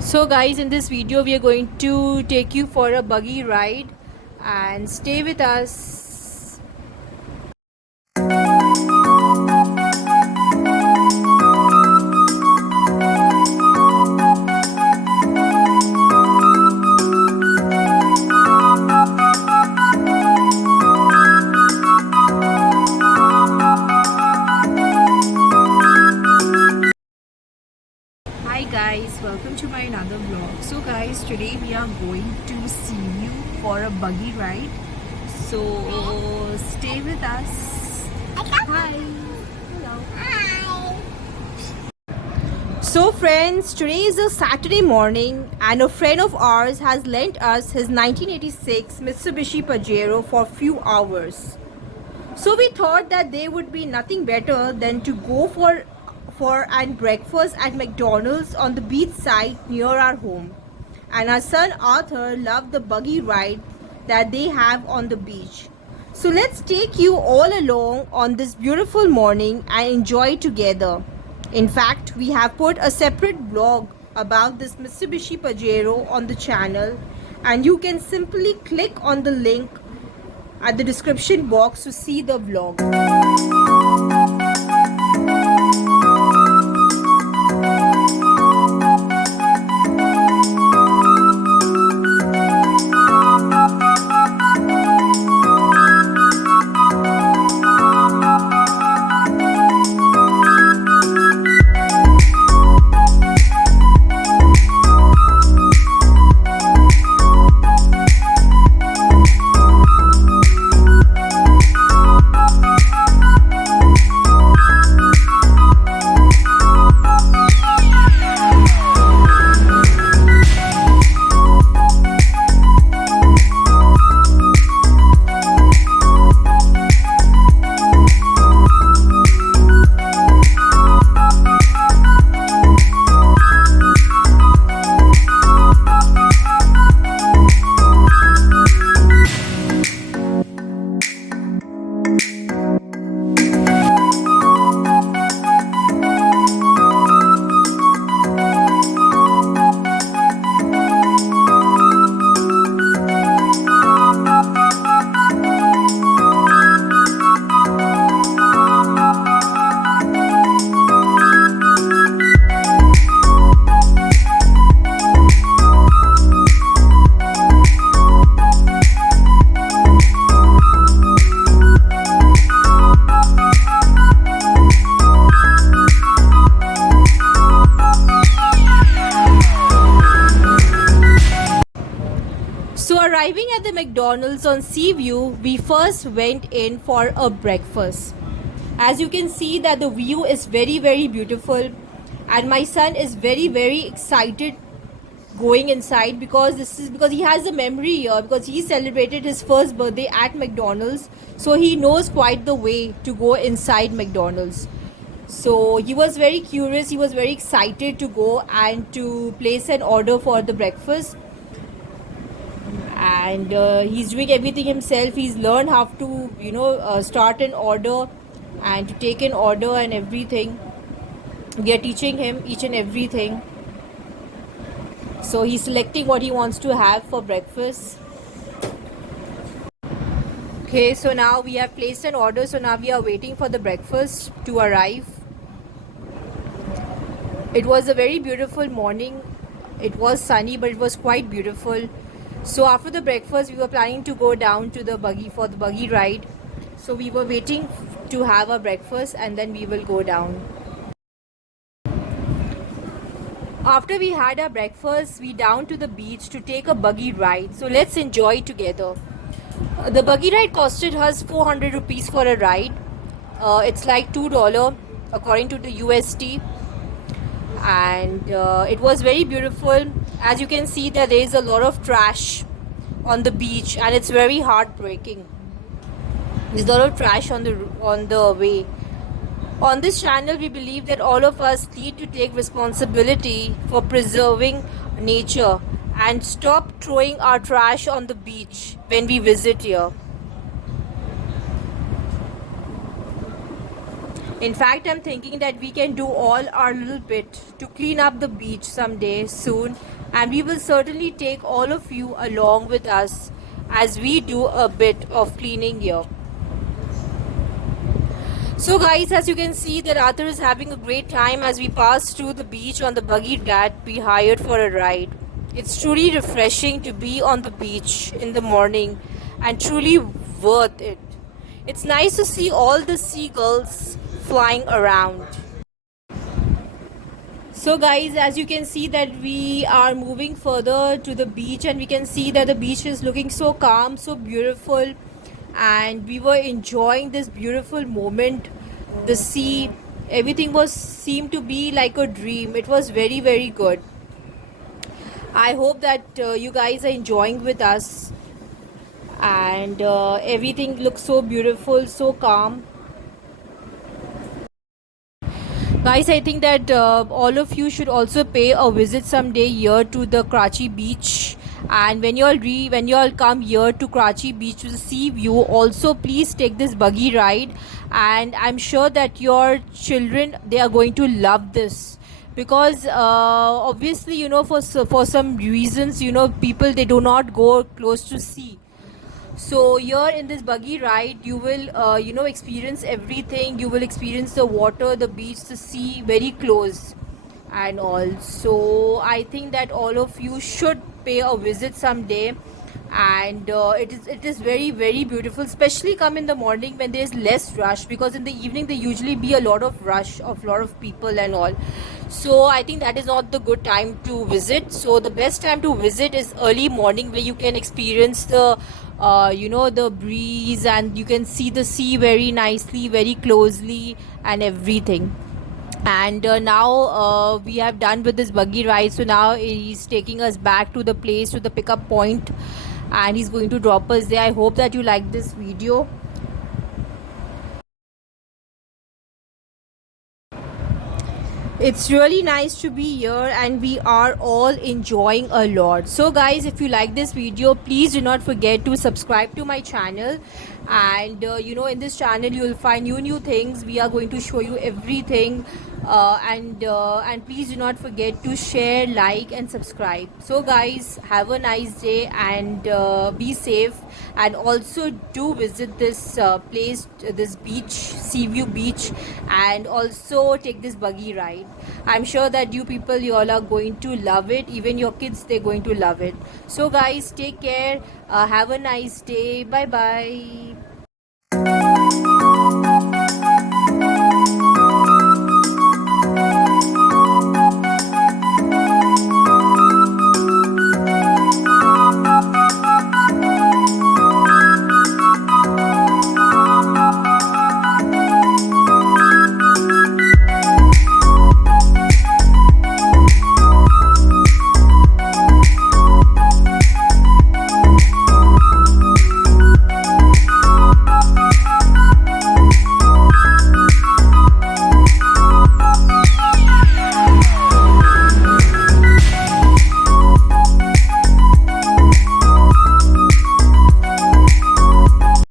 So guys, in this video we are going to take you for a buggy ride and stay with us. Hi guys, welcome to my another vlog. So guys, today we are going to see you for a buggy ride. So stay with us. Hi. Hello. So friends, today is a Saturday morning and a friend of ours has lent us his 1986 Mitsubishi Pajero for a few hours. So we thought that there would be nothing better than to go for and breakfast at McDonald's on the beach side near our home. And our son Arthur loved the buggy ride that they have on the beach. So let's take you all along on this beautiful morning and enjoy together. In fact, we have put a separate blog about this Mitsubishi Pajero on the channel, and you can simply click on the link at the description box to see the vlog. So arriving at the McDonald's on Seaview, we first went in for a breakfast. As you can see that the view is very beautiful, and my son is very excited going inside because he has a memory here, because he celebrated his first birthday at McDonald's, so he knows quite the way to go inside McDonald's. So he was very curious, he was very excited to go and to place an order for the breakfast. And he's doing everything himself. He's learned how to start an order and to take an order and everything. We are teaching him each and everything. So he's selecting what he wants to have for breakfast. Okay, so now we have placed an order, so now we are waiting for the breakfast to arrive. It was a very beautiful morning. It was sunny, but it was quite beautiful. So after the breakfast, we were planning to go down to the buggy ride. So we were waiting to have our breakfast and then we will go down. After we had our breakfast, we down to the beach to take a buggy ride. So let's enjoy together. The buggy ride costed us 400 rupees for a ride. It's like $2 according to the USD. And it was very beautiful. As you can see that there is a lot of trash on the beach and it's very heartbreaking. There's a lot of trash on the way. On this channel, we believe that all of us need to take responsibility for preserving nature and stop throwing our trash on the beach when we visit here. In fact, I'm thinking that we can do all our little bit to clean up the beach someday soon, and we will certainly take all of you along with us as we do a bit of cleaning here. So guys, as you can see that Arthur is having a great time as we pass through the beach on the buggy that we hired for a ride. It's truly refreshing to be on the beach in the morning and truly worth it. It's nice to see all the seagulls flying around. So guys, as you can see that we are moving further to the beach, and we can see that the beach is looking so calm, so beautiful, and we were enjoying this beautiful moment. The sea, everything was seemed to be like a dream. It was very, very good. I hope that you guys are enjoying with us, and everything looks so beautiful, so calm. Guys, I think that all of you should also pay a visit someday here to the Karachi beach. And when you all come here to Karachi beach to the sea view, also please take this buggy ride. And I'm sure that your children, they are going to love this, because obviously, for some reasons, people, they do not go close to sea. So here in this buggy ride, you will experience everything. You will experience the water, the beach, the sea very close and all. So I think that all of you should pay a visit someday, and it is very, very beautiful, especially come in the morning when there is less rush, because in the evening there usually be a lot of rush of lot of people and all. So I think that is not the good time to visit. So the best time to visit is early morning, where you can experience the the breeze, and you can see the sea very nicely, very closely, and everything. And now we have done with this buggy ride, so now he's taking us back to the place, to the pickup point, and he's going to drop us there. I hope that you like this video. It's really nice to be here, and we are all enjoying a lot. So guys, if you like this video, please do not forget to subscribe to my channel. And in this channel you will find new things. We are going to show you everything, and please do not forget to share, like, and subscribe. So guys, have a nice day, and be safe, and also do visit this place, this beach, Seaview Beach, and also take this buggy ride. I'm sure that you all are going to love it. Even your kids, they're going to love it. So guys, take care, have a nice day, bye bye.